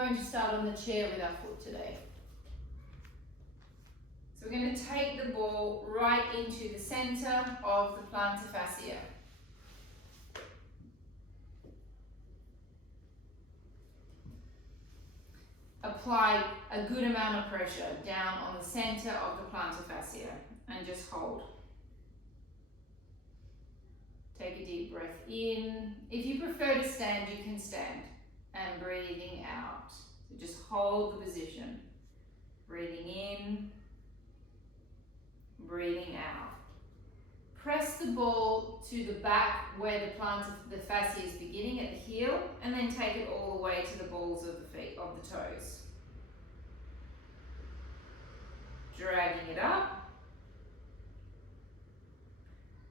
going to start on the chair with our foot today. So we're going to take the ball right into the center of the plantar fascia. Apply a good amount of pressure down on the center of the plantar fascia and just hold. Take a deep breath in. If you prefer to stand, you can stand. And breathing out. So just hold the position. Breathing in, breathing out. Press the ball to the back where the fascia is beginning at the heel, and then take it all the way to the balls of the feet, of the toes. Dragging it up,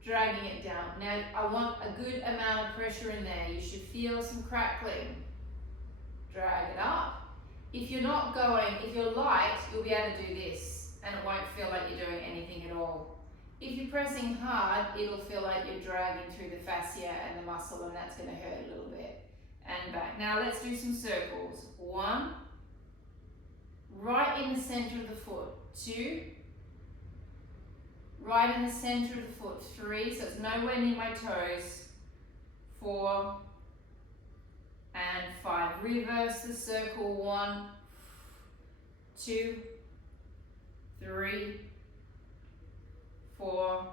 dragging it down. Now I want a good amount of pressure in there. You should feel some crackling. Drag it up. If you're not going, if you're light, you'll be able to do this and it won't feel like you're doing anything at all. If you're pressing hard, it'll feel like you're dragging through the fascia and the muscle, and that's going to hurt a little bit. And back. Now let's do some circles. 1, right in the center of the foot. 2, right in the center of the foot. 3, so it's nowhere near my toes. 4, and 5. Reverse the circle. 1, 2, 3, 4,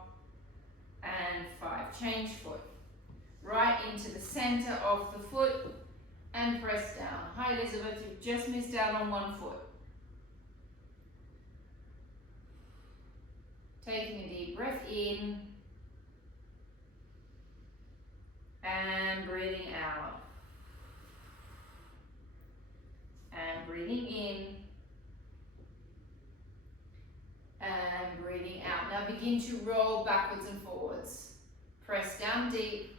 and 5. Change foot. Right into the center of the foot and press down. Hi Elizabeth, you've just missed out on one foot. Taking a deep breath in and breathing out. And breathing in and breathing out. Now begin to roll backwards and forwards. Press down deep.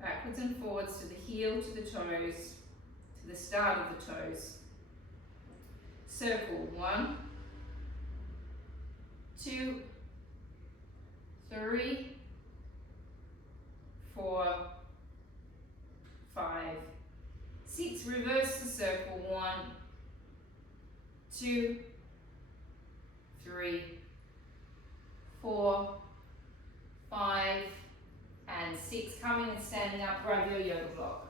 Backwards and forwards to the heel, to the toes, to the start of the toes. Circle. 1, 2, 3, 4, 5, 6. Reverse the circle. 1, 2, 3, 4, 5, and 6. Coming and standing up, grab your yoga block.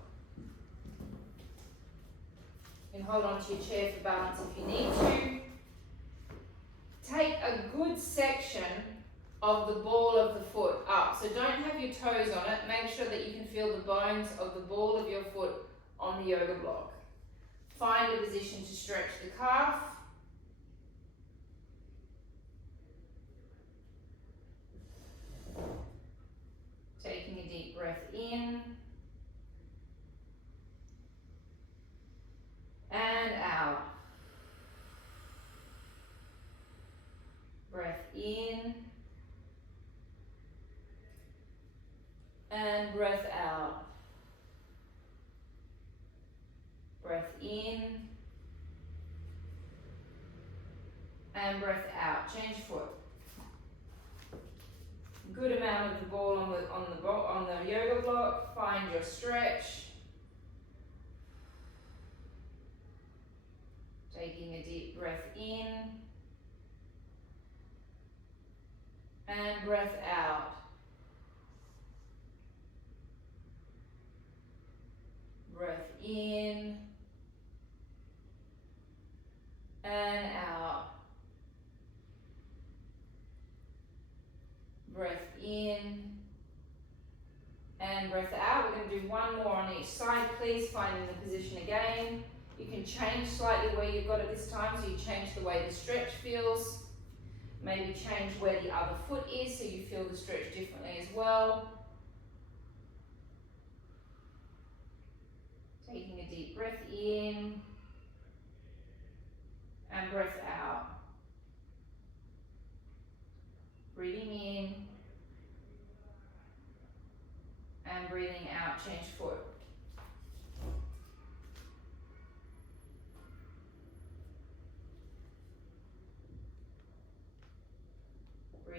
You can hold on to your chair for balance if you need to. Take a good section of the ball of the foot up. So don't have your toes on it. Make sure that you can feel the bones of the ball of your foot on the yoga block. Find a position to stretch the calf. Taking a deep breath in and out. Breath in and breath out. Breath in and breath out. Change foot. Good amount of the ball on the yoga block. Find your stretch. Taking a deep breath in and breath out. Breath in and out. Breath in and breath out. We're going to do one more on each side, please. Finding the position again. You can change slightly where you've got it this time, so you change the way the stretch feels. Maybe change where the other foot is so you feel the stretch differently as well. Taking a deep breath in and breath out. Breathing in and breathing out. Change foot.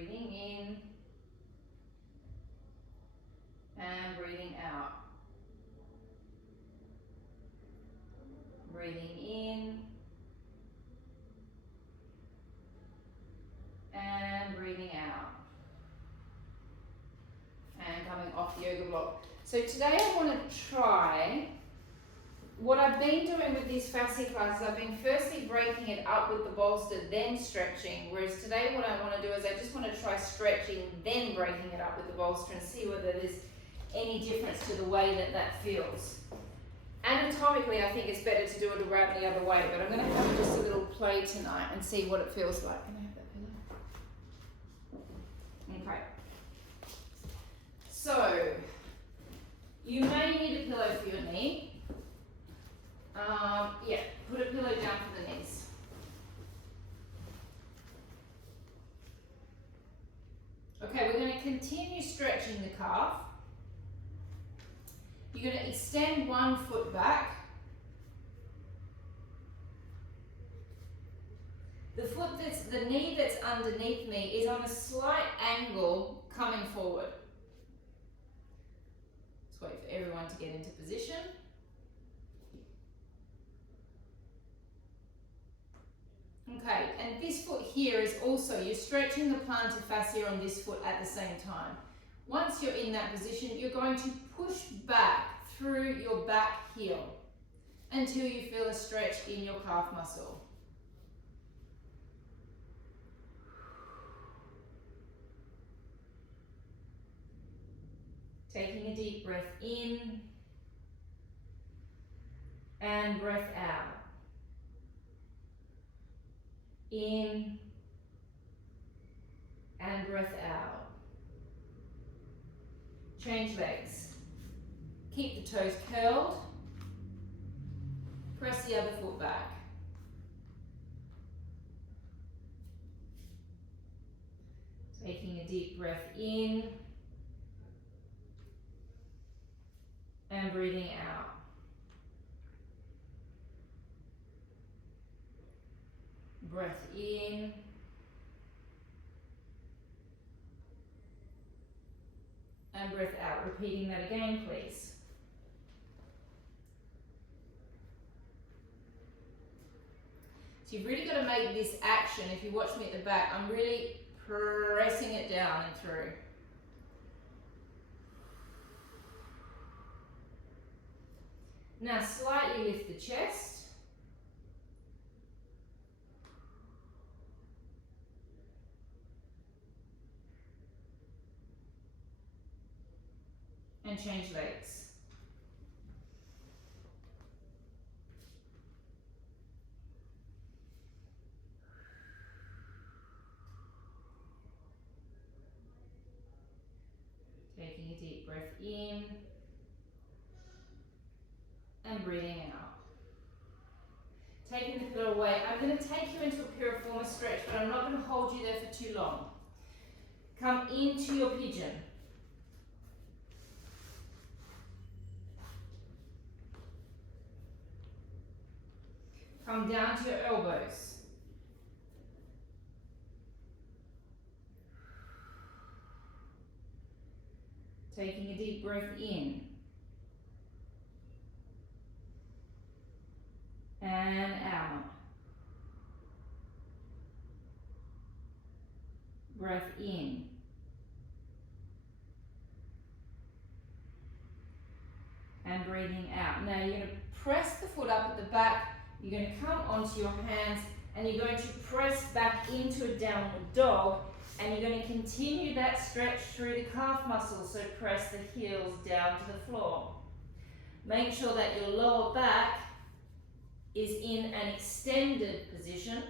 breathing in and breathing out. Breathing in and breathing out. And coming off the yoga block. So today I want to try, what I've been doing with these fascia classes, I've been firstly breaking it up with the bolster, then stretching. Whereas today what I want to do is I just want to try stretching, then breaking it up with the bolster and see whether there's any difference to the way that that feels. Anatomically, I think it's better to do it around the other way, but I'm going to have just a little play tonight and see what it feels like. Can I have that pillow? Okay. So, you may need a pillow for your knee. Yeah, put a pillow down for the knees. Okay, we're going to continue stretching the calf. You're going to extend one foot back. The knee that's underneath me is on a slight angle coming forward. Let's wait for everyone to get into position. Okay, and this foot here is also, you're stretching the plantar fascia on this foot at the same time. Once you're in that position, you're going to push back through your back heel until you feel a stretch in your calf muscle. Taking a deep breath in and breath out. In and breath out. Change legs. Keep the toes curled. Press the other foot back. Taking a deep breath in and breathing out. Breath in and breath out. Repeating that again, please. So you've really got to make this action. If you watch me at the back, I'm really pressing it down and through. Now slightly lift the chest. And change legs. Taking a deep breath in and breathing out. Taking the pillow away. I'm going to take you into a piriformis stretch, but I'm not going to hold you there for too long. Come into your pigeon. Come down to your elbows. Taking a deep breath in. And out. Breath in. And breathing out. Now you're going to press the foot up at the back. You're going to come onto your hands and you're going to press back into a downward dog, and you're going to continue that stretch through the calf muscles, so press the heels down to the floor. Make sure that your lower back is in an extended position.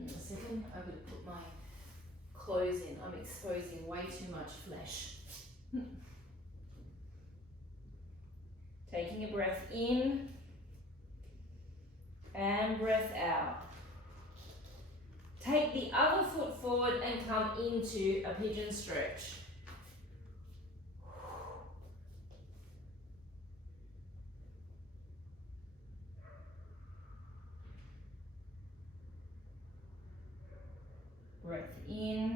In a second, I'm going to put my clothes in. I'm exposing way too much flesh. Taking a breath in and breath out. Take the other foot forward and come into a pigeon stretch. Breath in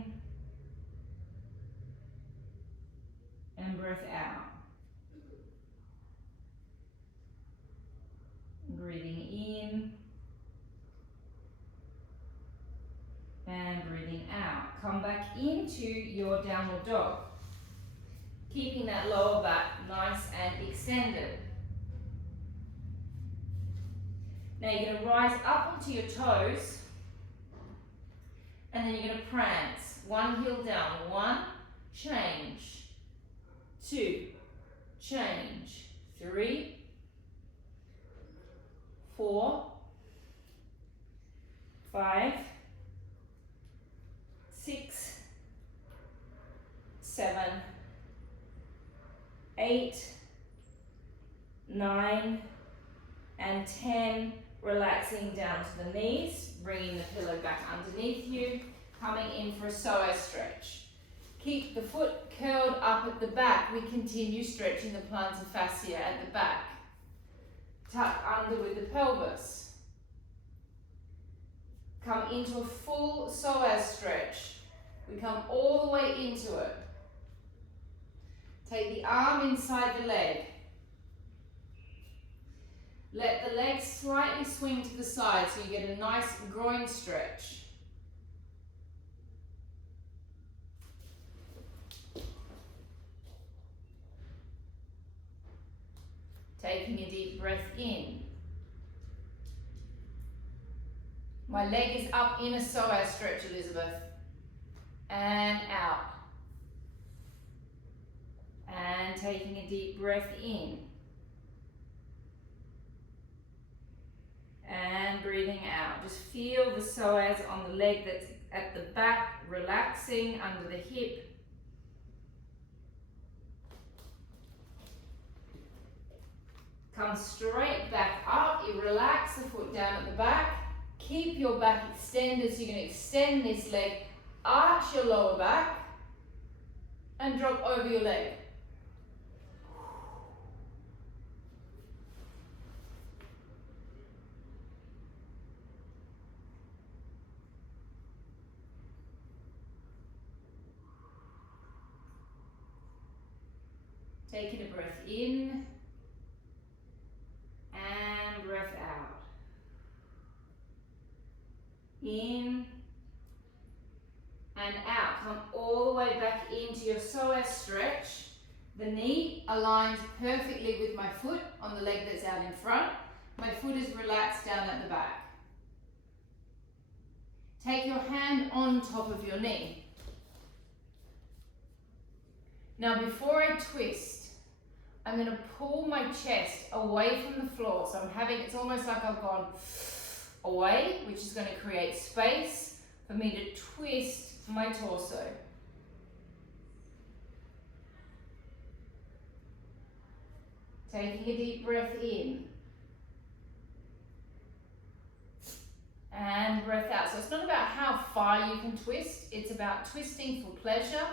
into your downward dog. Keeping that lower back nice and extended. Now you're going to rise up onto your toes, and then you're going to prance. One heel down. 1, change. 2, change. 3, 4, 5, 6, 7, 8, 9, and 10. Relaxing down to the knees, bringing the pillow back underneath you, coming in for a psoas stretch. Keep the foot curled up at the back. We continue stretching the plantar fascia at the back. Tuck under with the pelvis. Come into a full psoas stretch. We come all the way into it. Take the arm inside the leg. Let the legs slightly swing to the side so you get a nice groin stretch. Taking a deep breath in. My leg is up in a psoas stretch, Elizabeth. And out. And taking a deep breath in. And breathing out. Just feel the psoas on the leg that's at the back, relaxing under the hip. Come straight back up. You relax the foot down at the back. Keep your back extended, so you're going to extend this leg, arch your lower back, and drop over your leg. Taking a breath in and breath out. In and out. Come all the way back into your psoas stretch. The knee aligns perfectly with my foot on the leg that's out in front. My foot is relaxed down at the back. Take your hand on top of your knee. Now before I twist, I'm going to pull my chest away from the floor. So it's almost like I've gone away, which is going to create space for me to twist my torso. Taking a deep breath in. And breath out. So it's not about how far you can twist, it's about twisting for pleasure,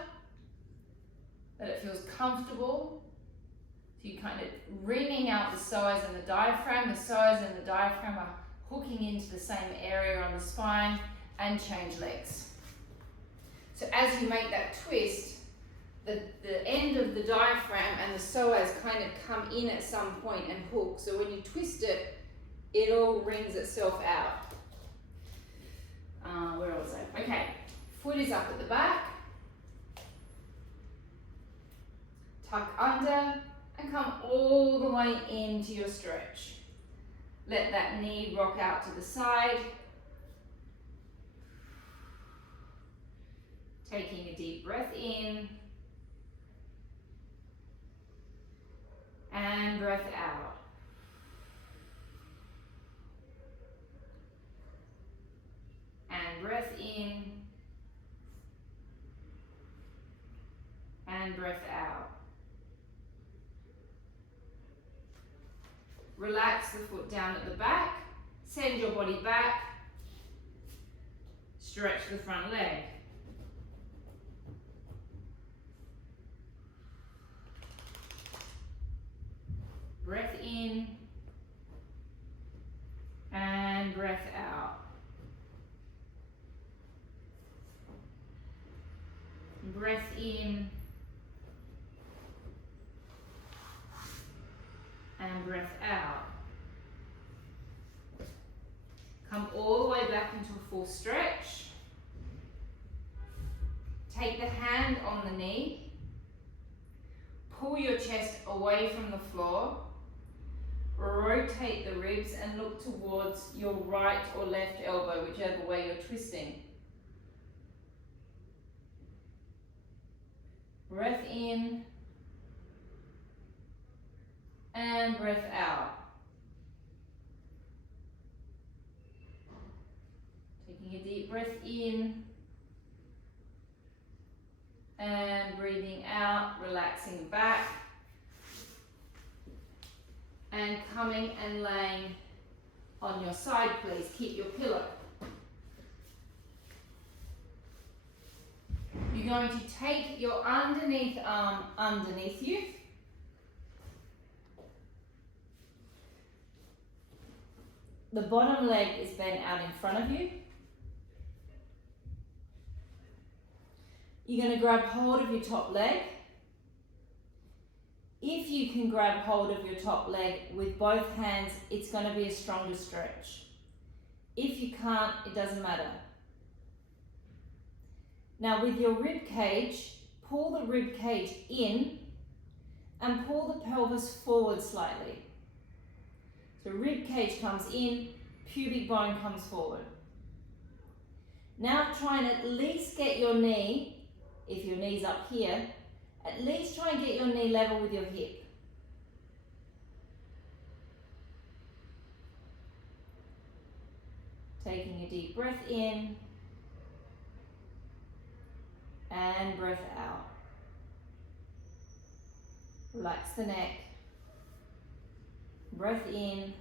that it feels comfortable. So you're kind of wringing out the psoas and the diaphragm. The psoas and the diaphragm are hooking into the same area on the spine, and change legs. So as you make that twist, the end of the diaphragm and the psoas kind of come in at some point and hook. So when you twist it, it all wrings itself out. Where was I? Okay, foot is up at the back. Tuck under and come all the way into your stretch. Let that knee rock out to the side. Taking a deep breath in. And breath out. And breath in. And breath out. Relax the foot down at the back. Send your body back. Stretch the front leg. Breath in. And breath out. Breath in. And breath out. Come all the way back into a full stretch. Take the hand on the knee, pull your chest away from the floor, rotate the ribs and look towards your right or left elbow, whichever way you're twisting. Breath in and breath out. Taking a deep breath in and breathing out, relaxing back and coming and laying on your side, please. Keep your pillow. You're going to take your underneath arm underneath you. The bottom leg is bent out in front of you. You're going to grab hold of your top leg. If you can grab hold of your top leg with both hands, it's going to be a stronger stretch. If you can't, it doesn't matter. Now with your rib cage, pull the rib cage in and pull the pelvis forward slightly. So rib cage comes in, pubic bone comes forward. Now try and at least get your knee, if your knee's up here, at least try and get your knee level with your hip. Taking a deep breath in and breath out. Relax the neck. Breath in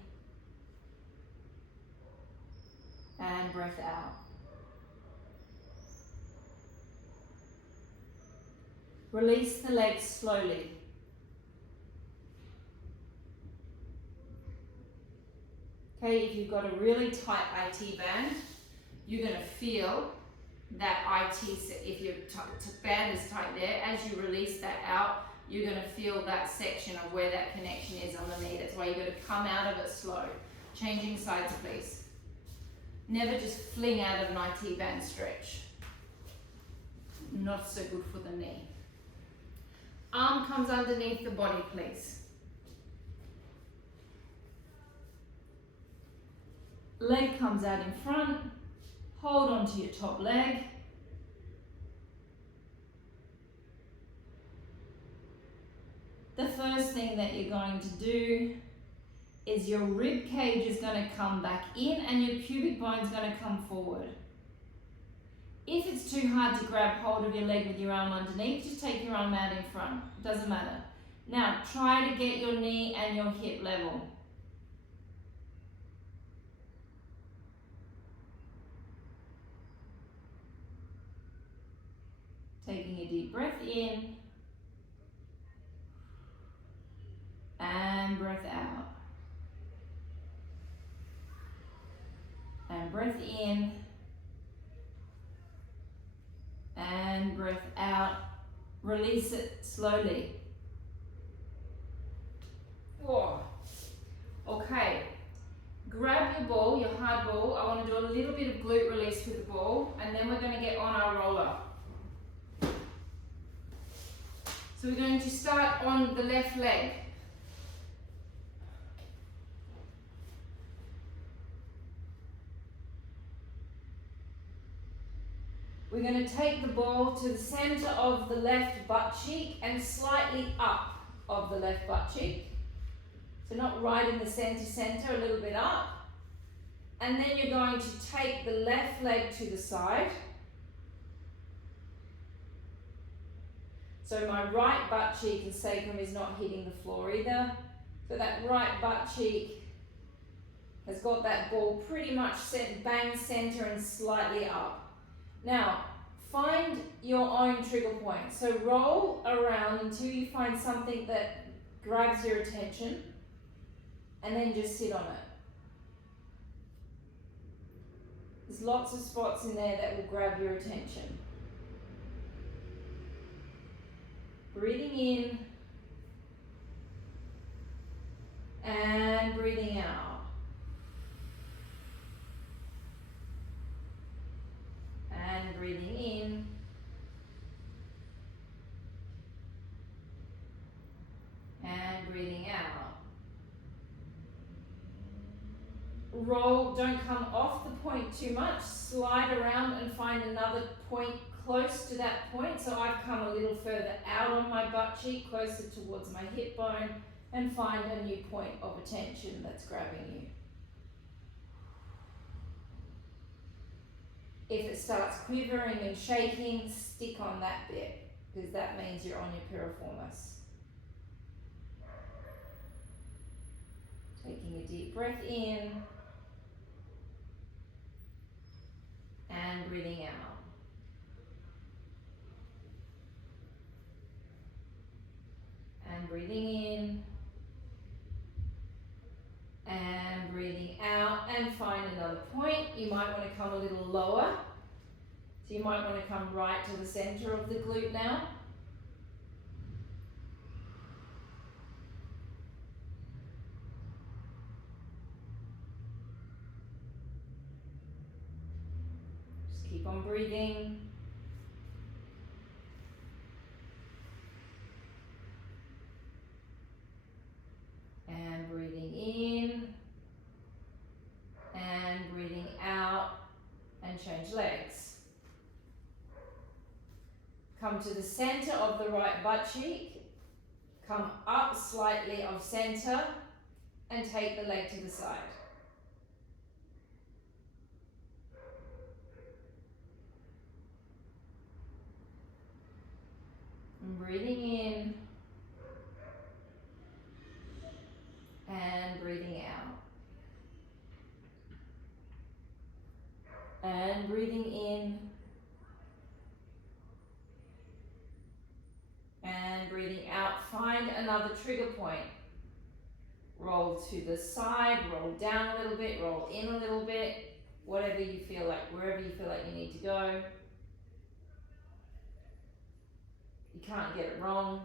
and breath out. Release the legs slowly. Okay, if you've got a really tight IT band, you're going to feel that IT, if your band is tight there, as you release that out, you're going to feel that section of where that connection is on the knee. That's why you've got to come out of it slow. Changing sides, please. Never just fling out of an IT band stretch. Not so good for the knee. Arm comes underneath the body, please. Leg comes out in front. Hold on to your top leg. The first thing that you're going to do is your rib cage is going to come back in and your pubic bone is going to come forward. If it's too hard to grab hold of your leg with your arm underneath, just take your arm out in front. It doesn't matter. Now, try to get your knee and your hip level. Taking a deep breath in and breath out. And breath in and breath out. Release it slowly. Whoa. Okay. Grab your ball, your hard ball. I want to do a little bit of glute release with the ball, and then we're going to get on our roller. So we're going to start on the left leg. We're going to take the ball to the center of the left butt cheek and slightly up of the left butt cheek. So not right in the center, a little bit up. And then you're going to take the left leg to the side. So my right butt cheek and sacrum is not hitting the floor either. So that right butt cheek has got that ball pretty much set, bang center and slightly up. Now, find your own trigger point. So roll around until you find something that grabs your attention and then just sit on it. There's lots of spots in there that will grab your attention. Breathing in and breathing out. And breathing in roll, don't come off the point too much, slide around and find another point close to that point. So I've come a little further out on my butt cheek, closer towards my hip bone, and find a new point of attention that's grabbing you. If it starts quivering and shaking, stick on that bit, because that means you're on your piriformis. Taking a deep breath in and breathing out. And breathing in and breathing out, and find another point. You might want to come a little lower. So you might want to come right to the center of the glute now. Just keep on breathing. And breathing in and breathing out, and change legs. Come to the center of the right butt cheek, come up slightly of center, and take the leg to the side. And breathing in and breathing out. And breathing in and breathing out. Find another trigger point. Roll to the side, roll down a little bit, roll in a little bit, whatever you feel like, wherever you feel like you need to go. You can't get it wrong.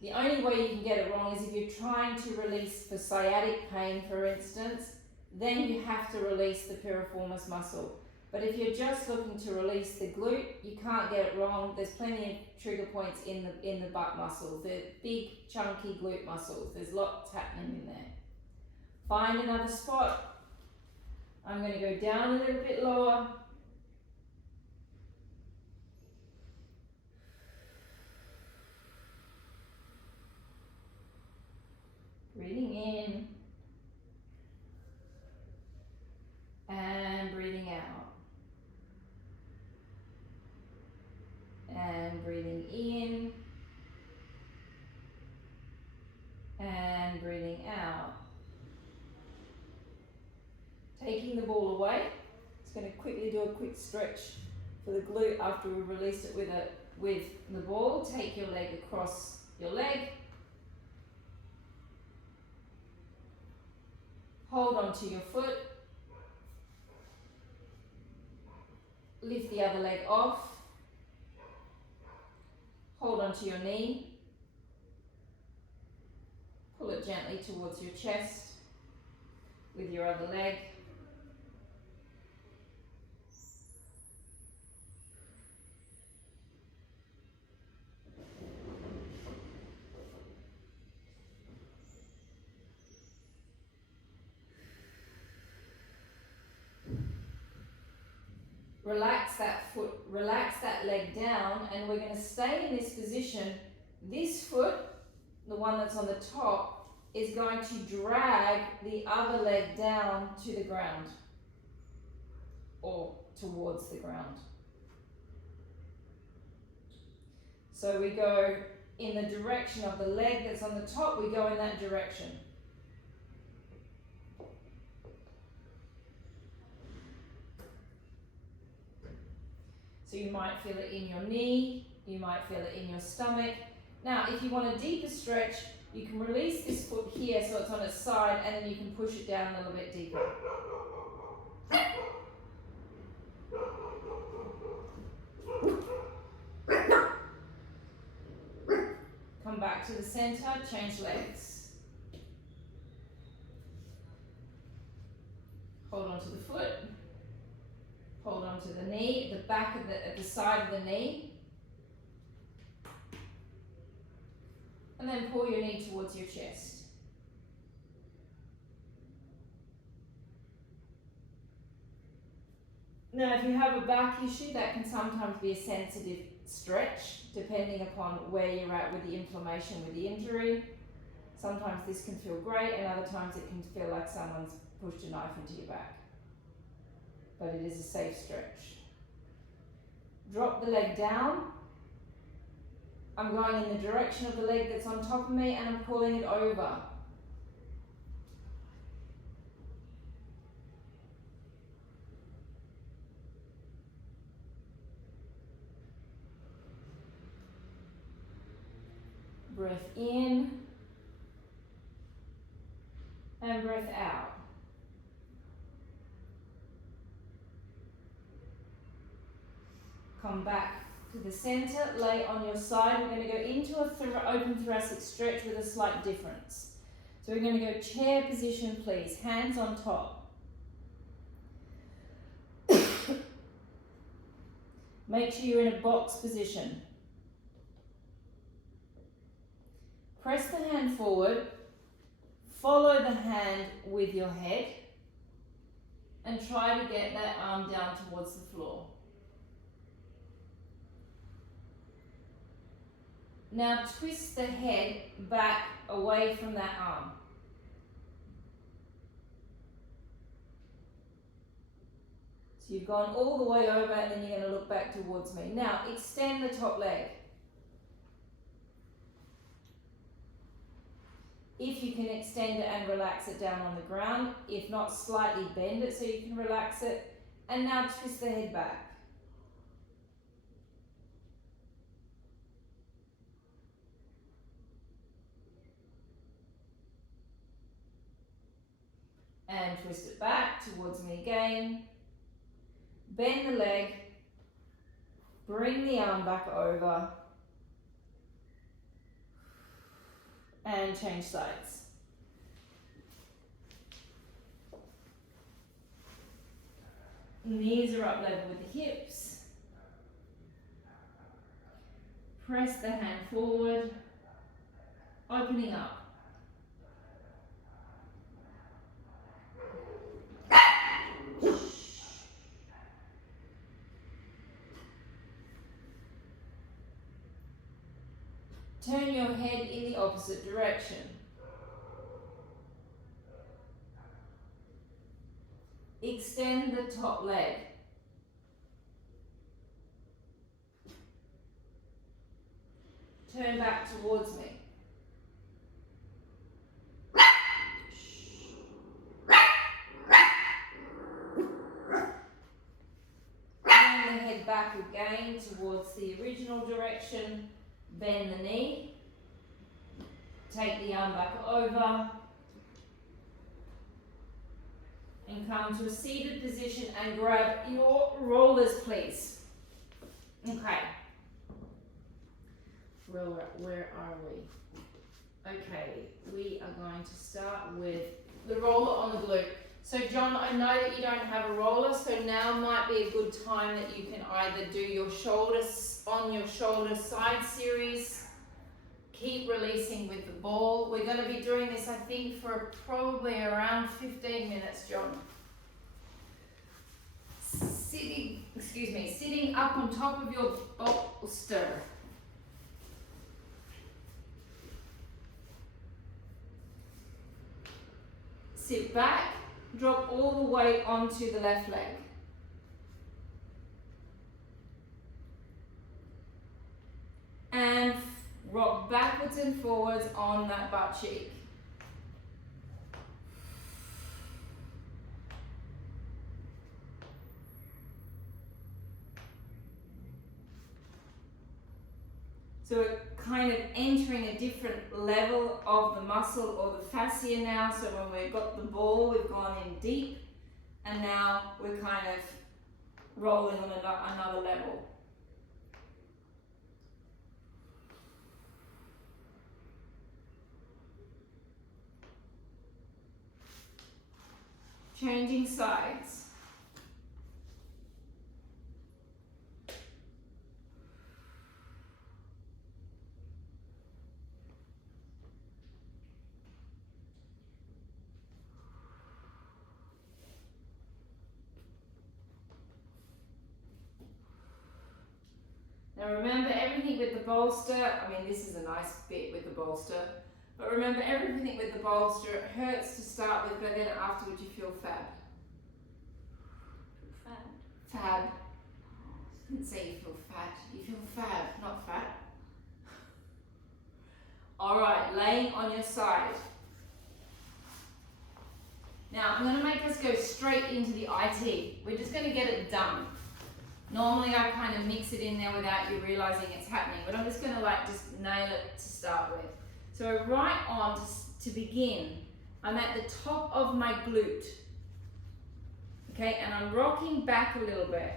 The only way you can get it wrong is if you're trying to release for sciatic pain, for instance, then you have to release the piriformis muscle. But if you're just looking to release the glute, you can't get it wrong. There's plenty of trigger points in the butt muscles. They're big, chunky glute muscles. There's lots happening in there. Find another spot. I'm going to go down a little bit lower. Breathing in and breathing out. And breathing in and breathing out. Taking the ball away. Just going to quickly do a quick stretch for the glute after we release it with the ball. Take your leg across your leg. Hold onto your foot. Lift the other leg off. Hold onto your knee. Pull it gently towards your chest with your other leg. Relax that foot, relax that leg down, and we're going to stay in this position. This foot, the one that's on the top, is going to drag the other leg down to the ground or towards the ground. So we go in the direction of the leg that's on the top, we go in that direction. So you might feel it in your knee, you might feel it in your stomach. Now, if you want a deeper stretch, you can release this foot here so it's on its side, and then you can push it down a little bit deeper. Come back to the center, change legs. Hold on to the foot. Hold on to the knee, at the back of at the side of the knee. And then pull your knee towards your chest. Now, if you have a back issue, that can sometimes be a sensitive stretch, depending upon where you're at with the inflammation with the injury. Sometimes this can feel great, and other times it can feel like someone's pushed a knife into your back. But it is a safe stretch. Drop the leg down. I'm going in the direction of the leg that's on top of me, and I'm pulling it over. Breath in and breath out. Come back to the center, lay on your side. We're going to go into a open thoracic stretch with a slight difference. So we're going to go chair position, please, hands on top. Make sure you're in a box position. Press the hand forward, follow the hand with your head, and try to get that arm down towards the floor. Now twist the head back away from that arm. So you've gone all the way over, and then you're going to look back towards me. Now extend the top leg. If you can extend it and relax it down on the ground, if not, slightly bend it so you can relax it. And now twist the head back. And twist it back towards me again. Bend the leg. Bring the arm back over. And change sides. Knees are up level with the hips. Press the hand forward, opening up. Turn your head in the opposite direction. Extend the top leg. Turn back towards me. Turn the head back again towards the original direction. Bend the knee. Take the arm back over. And come to a seated position and grab your rollers, please. Okay. Where are we? Okay, we are going to start with the roller on the glute. So John, I know that you don't have a roller, so now might be a good time that you can either do your shoulders on your shoulder side series. Keep releasing with the ball. We're going to be doing this, I think, for probably around 15 minutes, John. Sitting up on top of your bolster. Sit back, drop all the weight onto the left leg. And rock backwards and forwards on that butt cheek. So we're kind of entering a different level of the muscle or the fascia now. So when we've got the ball, we've gone in deep, and now we're kind of rolling on another level. Changing sides. Now remember everything with the bolster, I mean this is a nice bit with the bolster, but remember everything with the bolster, it hurts to start with, but then afterwards you feel fab. Fab. Fab. I didn't say you feel fat, you feel fab, not fat. Alright, laying on your side. Now I'm going to make us go straight into the IT. We're just going to get it done. Normally I kind of mix it in there without you realizing it's happening, but I'm just going to like just nail it to start with. So right on to begin, I'm at the top of my glute. Okay, and I'm rocking back a little bit.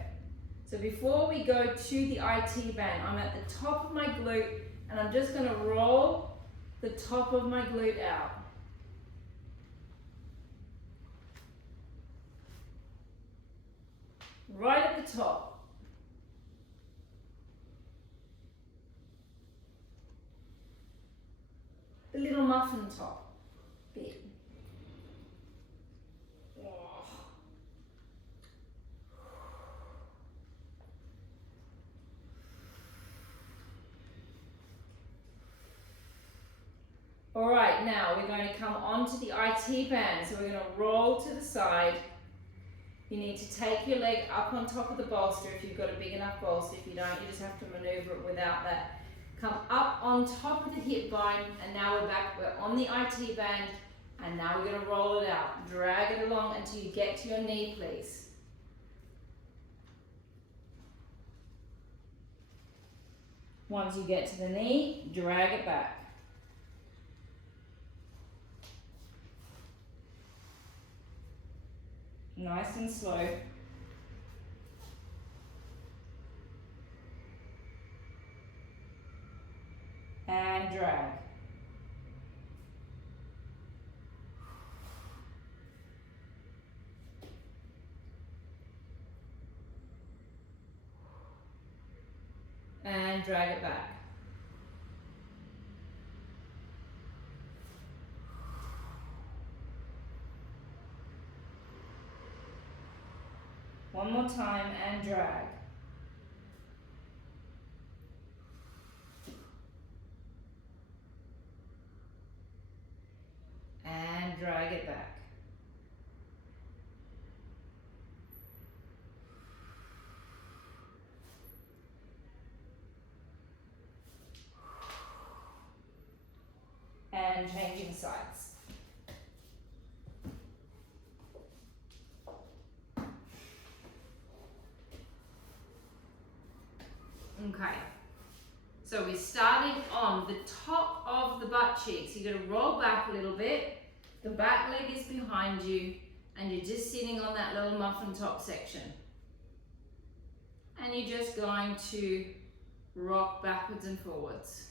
So before we go to the IT band, I'm at the top of my glute and I'm just going to roll the top of my glute out. Right at the top. The little muffin top bit. Oh. All right, now we're going to come onto the IT band. So we're going to roll to the side. You need to take your leg up on top of the bolster if you've got a big enough bolster. If you don't, you just have to maneuver it without that. Come up on top of the hip bone, and now we're back, we're on the IT band, and now we're going to roll it out. Drag it along until you get to your knee, please. Once you get to the knee, drag it back. Nice and slow. And drag. And drag it back. One more time and drag. And drag it back. And changing sides. Okay, so we're starting on the top of the butt cheeks. You're going to roll back a little bit. The back leg is behind you and you're just sitting on that little muffin top section. And you're just going to rock backwards and forwards.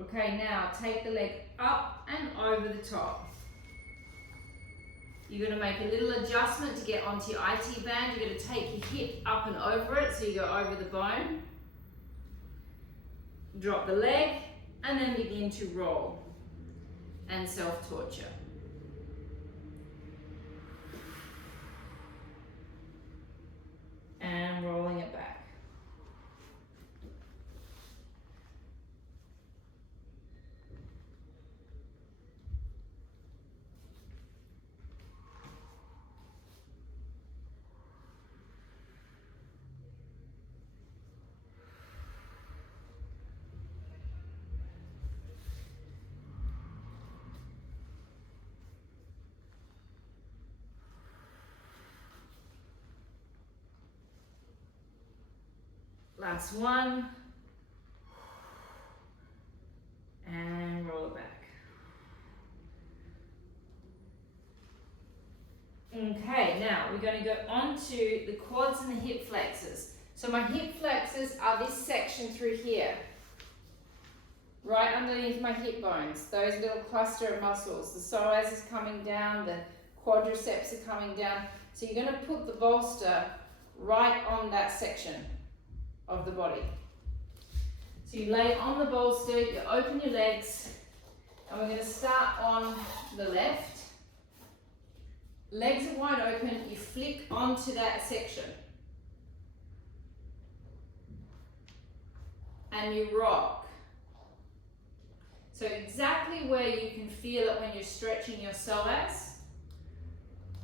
Okay, now take the leg up and over the top. You're going to make a little adjustment to get onto your IT band. You're going to take your hip up and over it, so you go over the bone. Drop the leg, and then begin to roll and self-torture. And rolling it back. Last one. And roll it back. Okay, now we're going to go on to the quads and the hip flexors. So my hip flexors are this section through here, right underneath my hip bones, those little cluster of muscles. The psoas is coming down, the quadriceps are coming down. So you're going to put the bolster right on that section of the body. So you lay on the bolster, you open your legs, and we're going to start on the left. Legs are wide open, you flick onto that section. And you rock. So exactly where you can feel it when you're stretching your psoas,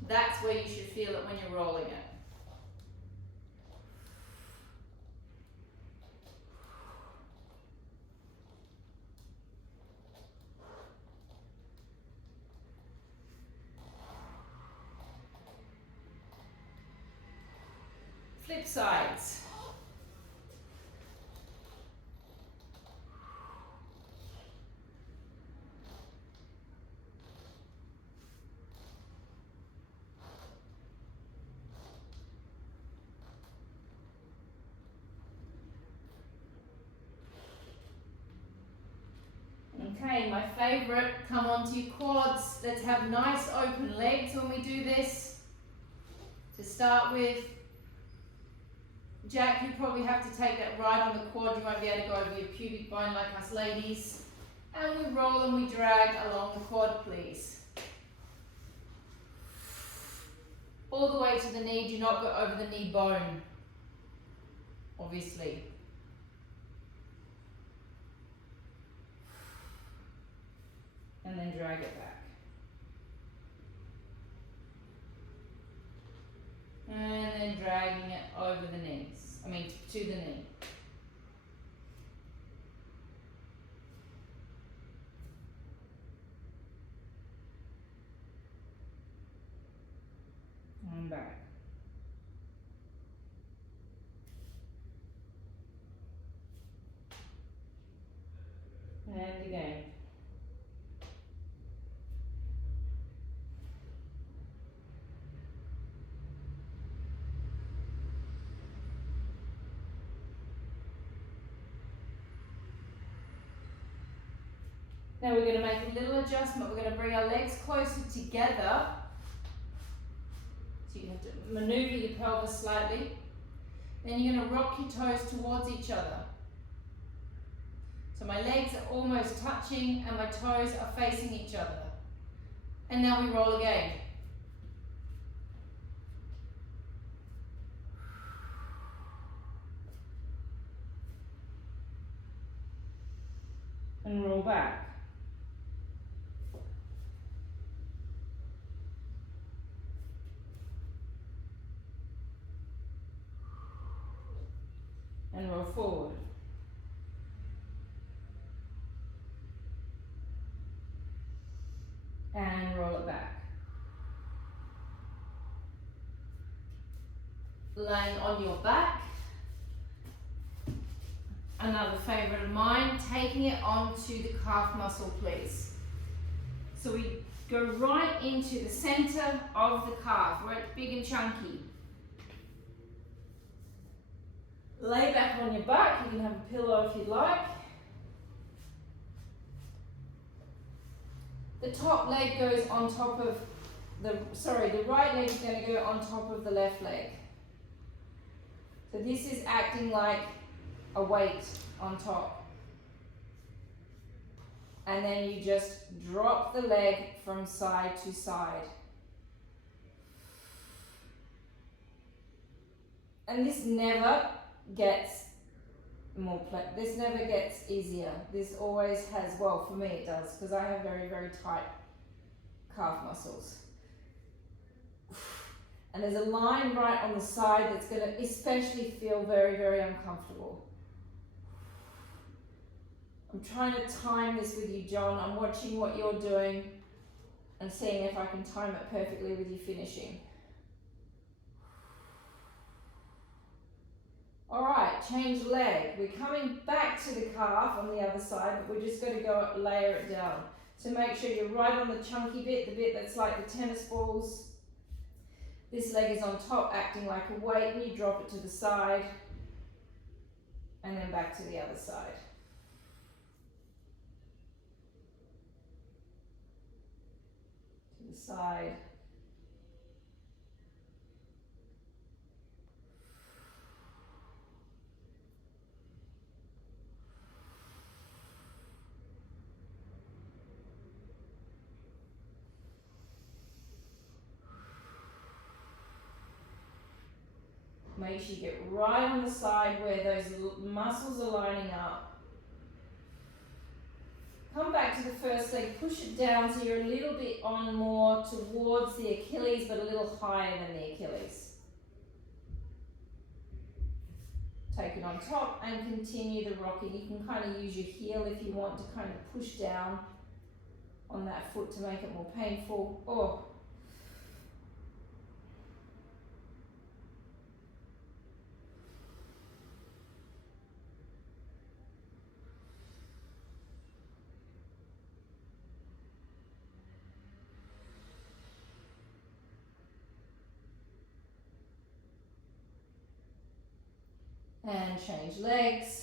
that's where you should feel it when you're rolling it. Flip sides. Okay, my favorite, come onto your quads. Let's have nice open legs when we do this. To start with, Jack, you probably have to take that right on the quad. You won't be able to go over your pubic bone like us ladies. And we roll and we drag along the quad, please. All the way to the knee. Do not go over the knee bone, obviously. And then drag it back. And then dragging it over the knees, to the knee. And back. And again. Now we're going to make a little adjustment. We're going to bring our legs closer together. So you have to maneuver your pelvis slightly. Then you're going to rock your toes towards each other. So my legs are almost touching and my toes are facing each other. And now we roll again. And roll back. And roll forward. And roll it back. Laying on your back. Another favorite of mine, taking it onto the calf muscle, please. So we go right into the center of the calf, where it's big and chunky. Lay back on your back. You can have a pillow if you like. The top leg goes on top of the right leg is going to go on top of the left leg. So this is acting like a weight on top. And then you just drop the leg from side to side. And this never gets this never gets easier. This always has, well, for me it does, because I have very, very tight calf muscles. And there's a line right on the side that's going to especially feel very, very uncomfortable. I'm trying to time this with you, John. I'm watching what you're doing and seeing if I can time it perfectly with you finishing. All right, change leg. We're coming back to the calf on the other side, but we're just going to go layer it down. So make sure you're right on the chunky bit, the bit that's like the tennis balls. This leg is on top, acting like a weight, and you drop it to the side, and then back to the other side. To the side. make sure you get right on the side where those muscles are lining up. Come back to the first leg, push it down so you're a little bit on more towards the Achilles, but a little higher than the Achilles. Take it on top and continue the rocking. You can kind of use your heel if you want to kind of push down on that foot to make it more painful. Oh. And change legs.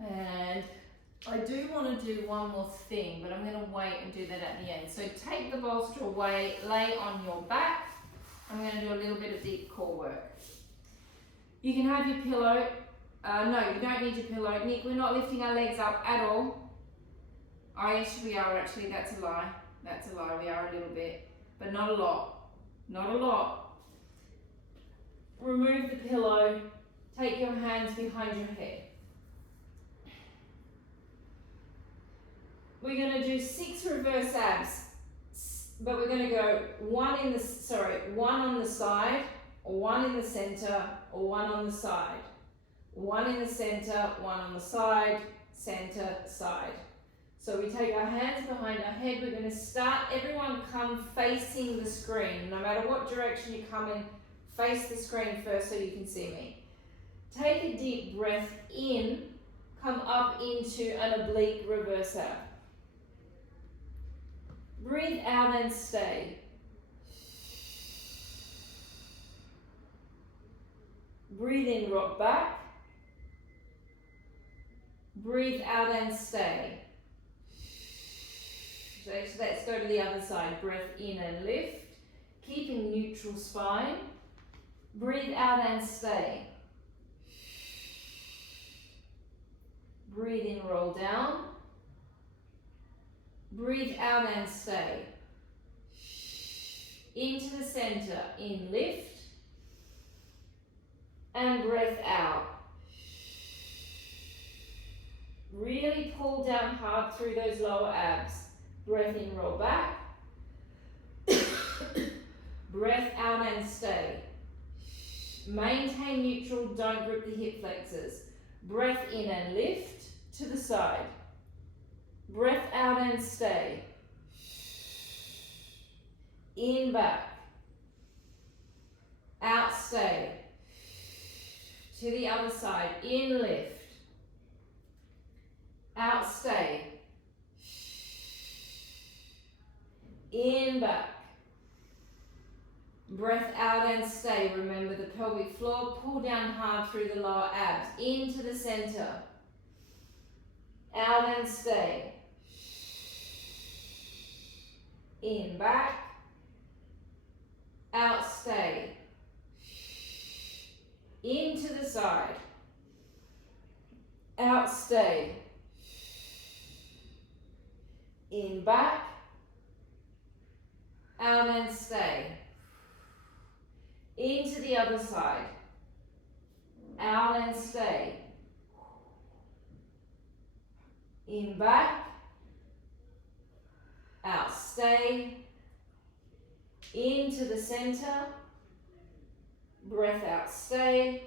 And I do want to do one more thing, but I'm going to wait and do that at the end. So take the bolster away, lay on your back. I'm going to do a little bit of deep core work. You can have your pillow. No, you don't need your pillow. Nick, we're not lifting our legs up at all. Oh, yes, we are actually. That's a lie. That's a lie. We are a little bit, but not a lot. Not a lot. Remove the pillow. Take your hands behind your head. We're going to do 6 reverse abs, but we're going to go one on the side, or one in the center, or one on the side. One in the center, one on the side, center, side. So we take our hands behind our head. We're going to start, everyone come facing the screen. No matter what direction you come in, face the screen first so you can see me. Take a deep breath in, come up into an oblique reverse ab. Breathe out and stay. Breathe in, rock back. Breathe out and stay. So let's go to the other side. Breath in and lift. Keeping neutral spine. Breathe out and stay. Breathe in, roll down. Breathe out and stay. Into the center, in, lift. And breath out. Really pull down hard through those lower abs. Breath in, roll back. Breath out and stay. Maintain neutral, don't grip the hip flexors. Breath in and lift to the side. Breath out and stay. In, back. Out, stay. To the other side. In, lift. Out, stay. In, back. Breath out and stay. Remember the pelvic floor. Pull down hard through the lower abs. Into the center. Out and stay. In, back. Out, stay. Into the side. Out, stay. In, back. Out and stay. Into the other side. Out and stay. In, back. Out, stay. Into the center. Breath out, stay.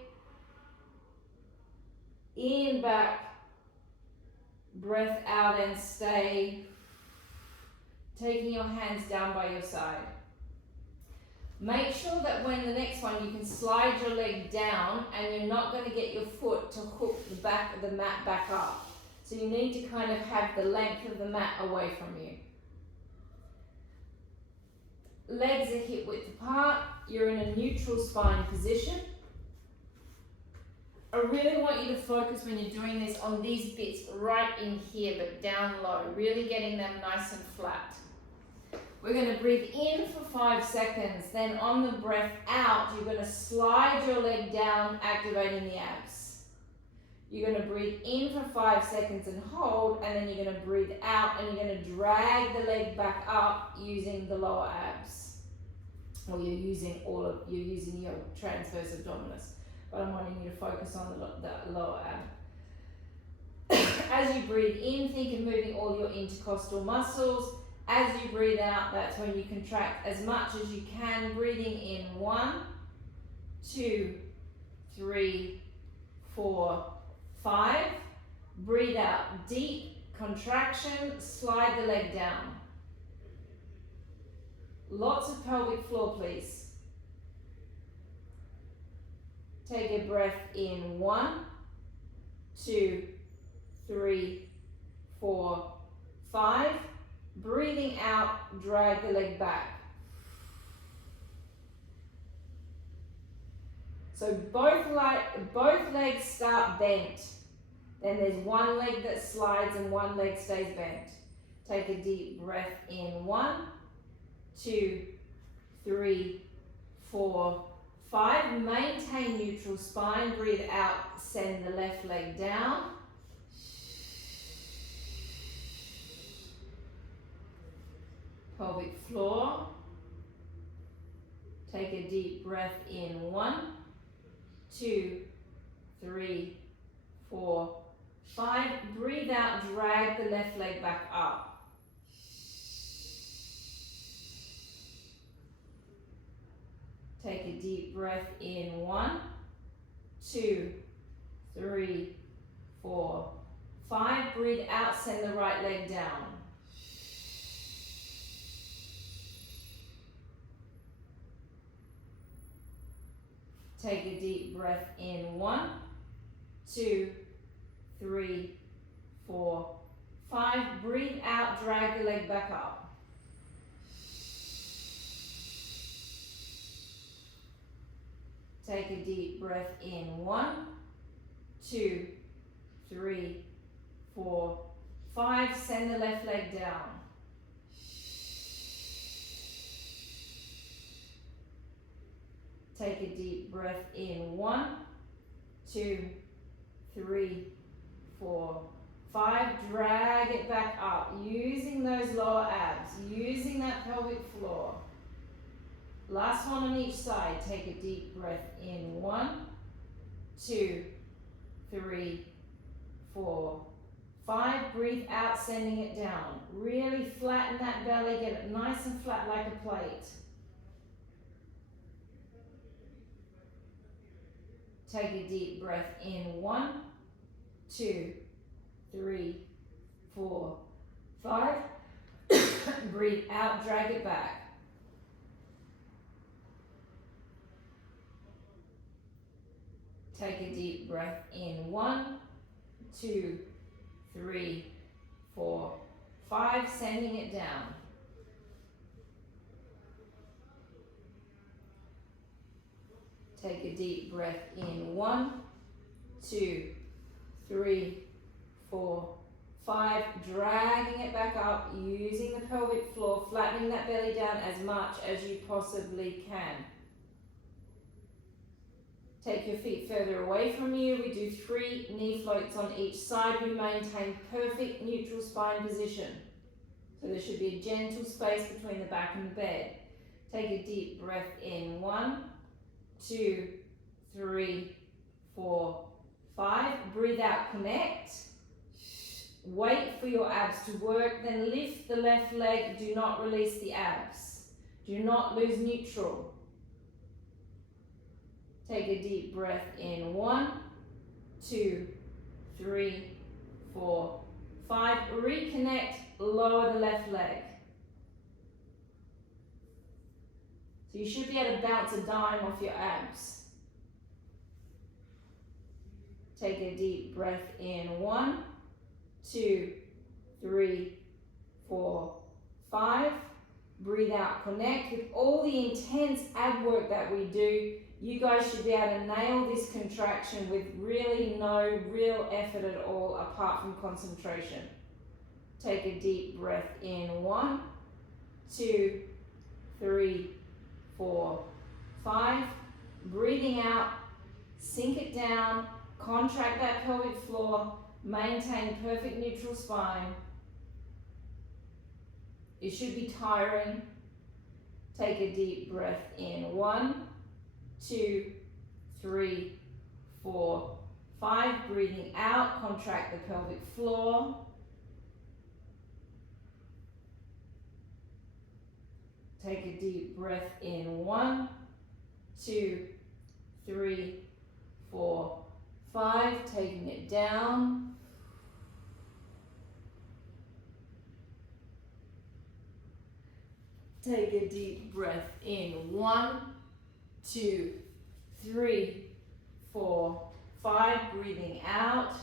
In, back. Breath out and stay. Taking your hands down by your side. Make sure that when the next one you can slide your leg down and you're not going to get your foot to hook the back of the mat back up. So you need to kind of have the length of the mat away from you. Legs are hip width apart. You're in a neutral spine position. I really want you to focus when you're doing this on these bits right in here, but down low, really getting them nice and flat. We're going to breathe in for 5 seconds, then on the breath out, you're going to slide your leg down, activating the abs. You're going to breathe in for 5 seconds and hold, and then you're going to breathe out and you're going to drag the leg back up using the lower abs. Or you're using your transverse abdominis. But I'm wanting you to focus on the lower ab. As you breathe in, think of moving all your intercostal muscles. As you breathe out, that's when you contract as much as you can. Breathing in 1, 2, 3, 4, 5. Breathe out, deep contraction, slide the leg down. Lots of pelvic floor, please. Take a breath in 1, 2, 3, 4, 5. Breathing out, drag the leg back. So both legs start bent. Then there's one leg that slides and one leg stays bent. Take a deep breath in 1, 2, 3, 4, 5. Maintain neutral spine. Breathe out, send the left leg down. Pelvic floor. Take a deep breath in 1, 2, 3, 4, 5. Breathe out, drag the left leg back up. Take a deep breath in 1, 2, 3, 4, 5. Breathe out, send the right leg down. Take a deep breath in 1, 2, 3, 4, 5. Breathe out, drag the leg back up. Take a deep breath in 1, 2, 3, 4, 5. Send the left leg down. Take a deep breath in 1, 2, 3, 4, 5. Drag it back up, using those lower abs, using that pelvic floor. Last one on each side. Take a deep breath in 1, 2, 3, 4, 5. Breathe out, sending it down. Really flatten that belly, get it nice and flat like a plate. Take a deep breath in 1, 2, 3, 4, 5. Breathe out, drag it back. Take a deep breath in 1, 2, 3, 4, 5. Sending it down. Take a deep breath in 1, 2, 3, 4, 5. Dragging it back up, using the pelvic floor, flattening that belly down as much as you possibly can. Take your feet further away from you. We do 3 knee floats on each side. We maintain perfect neutral spine position. So there should be a gentle space between the back and the bed. Take a deep breath in 1, 2, 3, 4, 5. Breathe out, connect. Wait for your abs to work, then lift the left leg. Do not release the abs. Do not lose neutral. Take a deep breath in 1, 2, 3, 4, 5. Reconnect, lower the left leg. So you should be able to bounce a dime off your abs. Take a deep breath in 1, 2, 3, 4, 5. Breathe out, connect. With all the intense ab work that we do, you guys should be able to nail this contraction with really no real effort at all apart from concentration. Take a deep breath in. 1, 2, 3, 4, 5. Breathing out, sink it down, contract that pelvic floor, maintain perfect neutral spine. It should be tiring. Take a deep breath in. 1, 2, 3, 4, 5. Breathing out, contract the pelvic floor. Take a deep breath in. 1, 2, 3, 4, 5. Taking it down. Take a deep breath in. 1, 2, 3, 4, 5. Breathing out.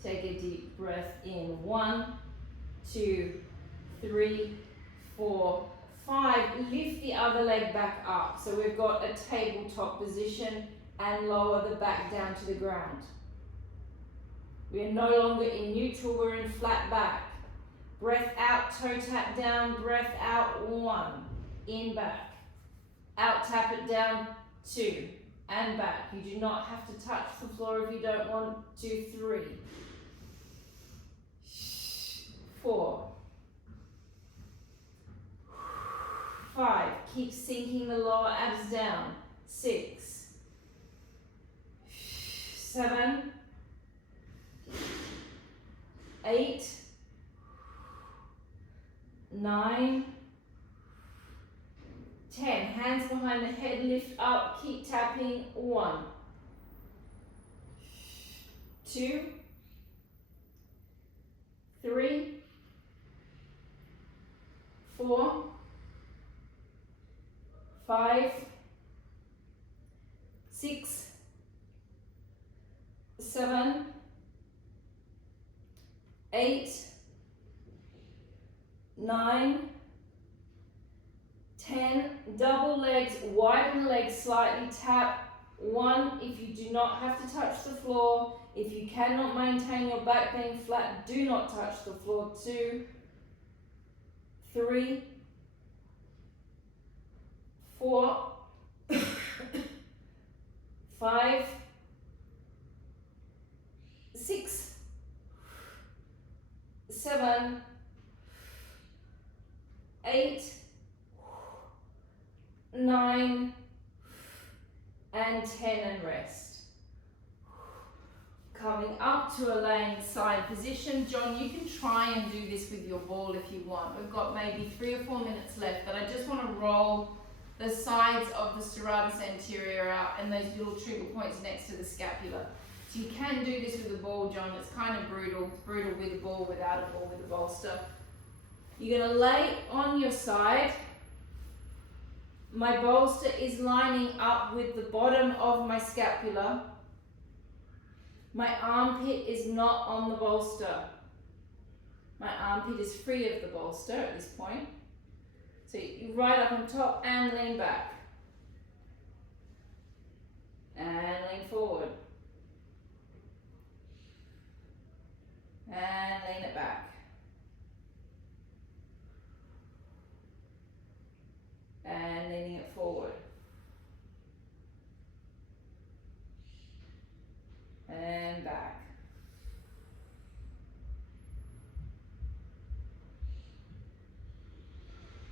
Take a deep breath in. 1, 2, 3, 4, 5. Lift the other leg back up. So we've got a tabletop position and lower the back down to the ground. We are no longer in neutral, we're in flat back. Breath out, toe tap down, breath out, 1, in back. Out, tap it down, 2, and back. You do not have to touch the floor if you don't want to. 3, 4, 5. Keep sinking the lower abs down. 6, 7, 8, 9, 10. Hands behind the head, lift up, keep tapping. 1, 2, 3, 4, 5, 6, 7, 8, 9, 10. Double legs, widen legs slightly, tap. 1, if you do not have to touch the floor. If you cannot maintain your back being flat, do not touch the floor. 2, 3, 4, 5, 6, 7, 8, 9, and 10, and rest. Coming up to a laying side position. John, you can try and do this with your ball if you want. We've got maybe 3 or 4 minutes left, but I just want to roll the sides of the serratus anterior out and those little trigger points next to the scapula. So you can do this with a ball, John. It's kind of brutal. It's brutal with a ball, without a ball, with a bolster. You're going to lay on your side. My bolster is lining up with the bottom of my scapula. My armpit is not on the bolster. My armpit is free of the bolster at this point. So you right up on top and lean back. And lean forward. And lean it back. And leaning it forward. And back.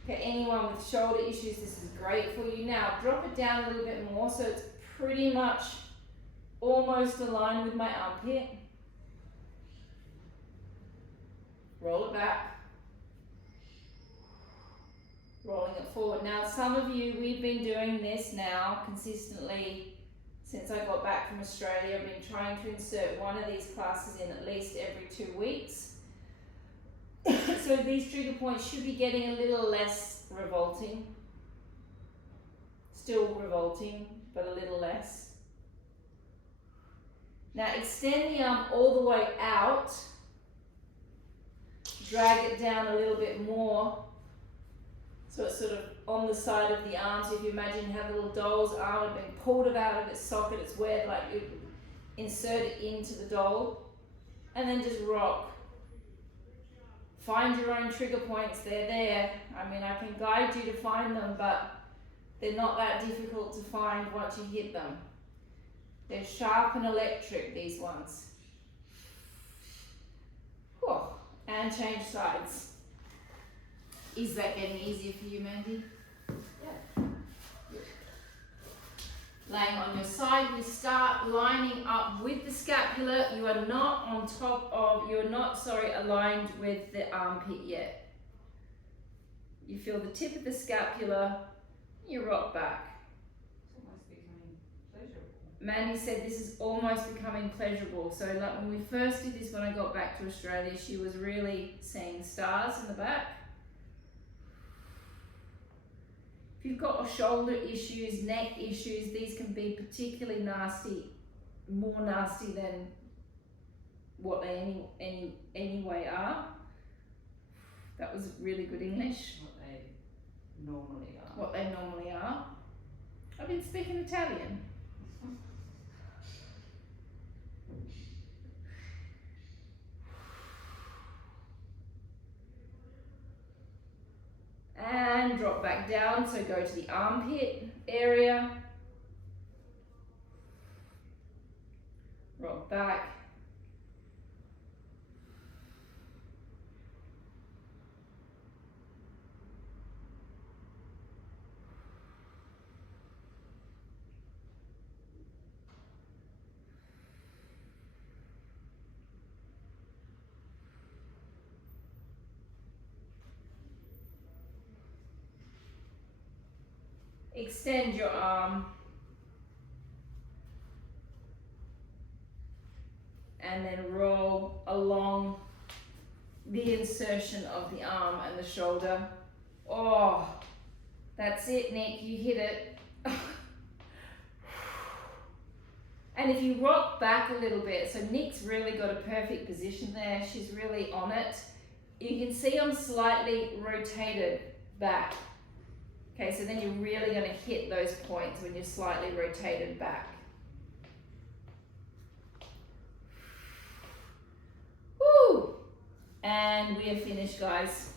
For anyone with shoulder issues, this is great for you. Now, drop it down a little bit more so it's pretty much almost aligned with my armpit. Roll it back. Rolling it forward. Now, some of you, we've been doing this now consistently since I got back from Australia. I've been trying to insert one of these classes in at least every 2 weeks. So these trigger points should be getting a little less revolting. Still revolting, but a little less. Now extend the arm all the way out drag it down a little bit more. So it's sort of on the side of the arm. So if you imagine you have a little doll's arm and been pulled it out of its socket, it's where like you insert it into the doll. And then just rock. Find your own trigger points, they're there. I mean, I can guide you to find them, but they're not that difficult to find once you hit them. They're sharp and electric, these ones. Whew. And change sides. Is that getting easier for you, Mandy? Yeah. Laying on your side, we start lining up with the scapula. You are not on top of, you're not, aligned with the armpit yet. You feel the tip of the scapula, you rock back. It's almost becoming pleasurable. Mandy said this is almost becoming pleasurable. So like when we first did this, when I got back to Australia, she was really seeing stars in the back. If you've got shoulder issues, neck issues, these can be particularly nasty, more nasty than what they anyway are. That was really good English. What they normally are. What they normally are. I've been speaking Italian. And drop back down, so go to the armpit area. Rock back. Extend your arm and then roll along the insertion of the arm and the shoulder. Oh, that's it, Nick, you hit it. And if you rock back a little bit, so Nick's really got a perfect position there, she's really on it. You can see I'm slightly rotated back. Okay, so then you're really going to hit those points when you're slightly rotated back. Woo! And we are finished, guys.